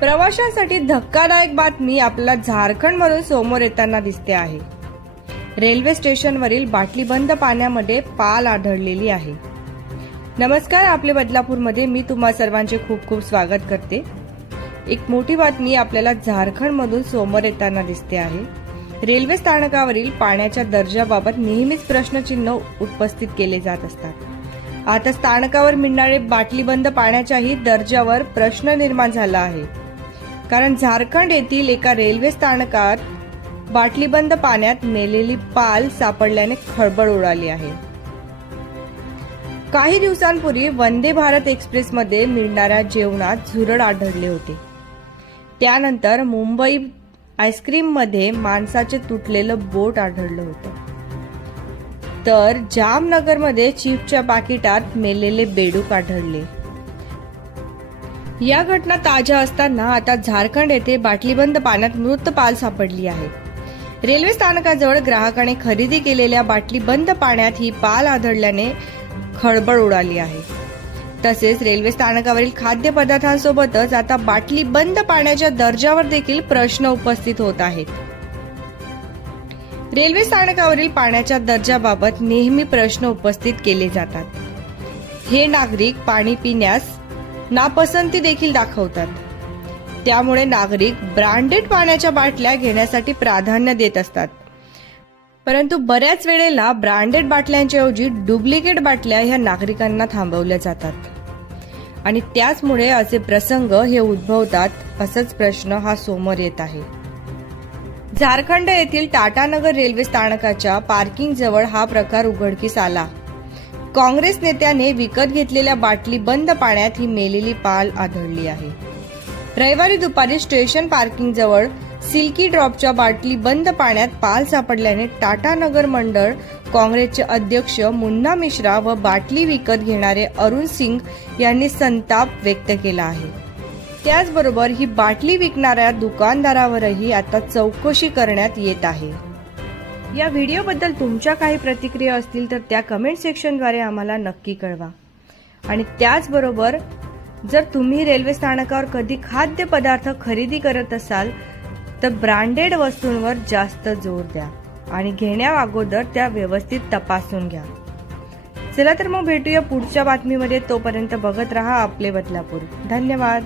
प्रवाशांसाठी धक्कादायक बातमी आपल्याला झारखंडमधून समोर येताना दिसते आहे. रेल्वे स्टेशनवरील बाटलीबंद पाण्यामध्ये पाल आढळलेली आहे. नमस्कार आपले बदलापूरमध्ये मी तुम्हा सर्वांचे खूप खूप स्वागत करते. एक मोठी बातमी आपल्याला झारखंडमधून समोर येताना दिसते आहे. रेल्वे स्थानकावरील पाण्याच्या दर्जाबाबत नेहमीच प्रश्नचिन्ह उपस्थित केले जात असतात. आता स्थानकावर मिळणारे बाटलीबंद पाण्याच्याही दर्जावर प्रश्न निर्माण झाला आहे. कारण झारखंड येथील एका रेल्वे स्थानकात बाटलीबंद पाण्यात मेलेली पाल सापडल्याने खळबळ उडाली आहे. काही दिवसांपूर्वी वंदे भारत एक्सप्रेसमध्ये मिळणाऱ्या जेवणात झुरड आढळले होते. त्यानंतर मुंबई आईस्क्रीममध्ये माणसाचे तुटलेलं बोट आढळलं होतं. तर जामनगरमध्ये चिप्सच्या पाकिटात मेलेले बेडूक आढळले. या घटना ताज्या असताना आता झारखंड येथे बाटलीबंद पाण्यात मृत पाल सापडली आहे. रेल्वे स्थानकाजवळ ग्राहकाने खरेदी केलेल्या बाटली बंद पाण्यात ही पाल आढळल्याने खळबळ उडाली आहे. तसेच रेल्वे स्थानकावरील खाद्यपदार्थांसोबतच आता बाटली बंद पाण्याच्या दर्जावर देखील प्रश्न उपस्थित होत आहेत. रेल्वे स्थानकावरील पाण्याच्या दर्जाबाबत नेहमी प्रश्न उपस्थित केले जातात. हे नागरिक पाणी पिण्यास नापसंती देखील दाखवतात. त्यामुळे नागरिक ब्रँडेड पाण्याच्या बाटल्या घेण्यासाठी प्राधान्य देत असतात. परंतु बऱ्याच वेळेला ब्रँडेड बाटल्यांच्याऐवजी डुप्लिकेट बाटल्या ह्या नागरिकांना थांबवल्या जातात. आणि त्याचमुळे असे प्रसंग हे उद्भवतात असाच प्रश्न हा समोर येत आहे. झारखंड येथील टाटानगर रेल्वे स्थानकाच्या पार्किंग जवळ हा प्रकार उघडकीस आला. काँग्रेस नेत्याने विकत घेतलेल्या बाटली बंद पाण्यात ही मेलेली पाल आढळली आहे. रविवारी दुपारी स्टेशन पार्किंग जवळ सिल्की ड्रॉपच्या बाटली बंद पाण्यात पाल सापडल्याने टाटा नगर मंडळ काँग्रेसचे अध्यक्ष मुन्ना मिश्रा व बाटली विकत घेणारे अरुण सिंग यांनी संताप व्यक्त केला आहे. त्याचबरोबर ही बाटली विकणाऱ्या दुकानदारावरही आता चौकशी करण्यात येत आहे. या व्हिडिओबद्दल तुमच्या काही प्रतिक्रिया असतील तर त्या कमेंट सेक्शनद्वारे आम्हाला नक्की कळवा. आणि त्याचबरोबर जर तुम्ही रेल्वे स्थानकावर कधी खाद्यपदार्थ खरेदी करत असाल तर ब्रँडेड वस्तूंवर जास्त जोर द्या आणि घेण्या अगोदर त्या व्यवस्थित तपासून घ्या. चला तर मग भेटूया पुढच्या बातमीमध्ये. तोपर्यंत बघत राहा आपले बदलापूर. धन्यवाद.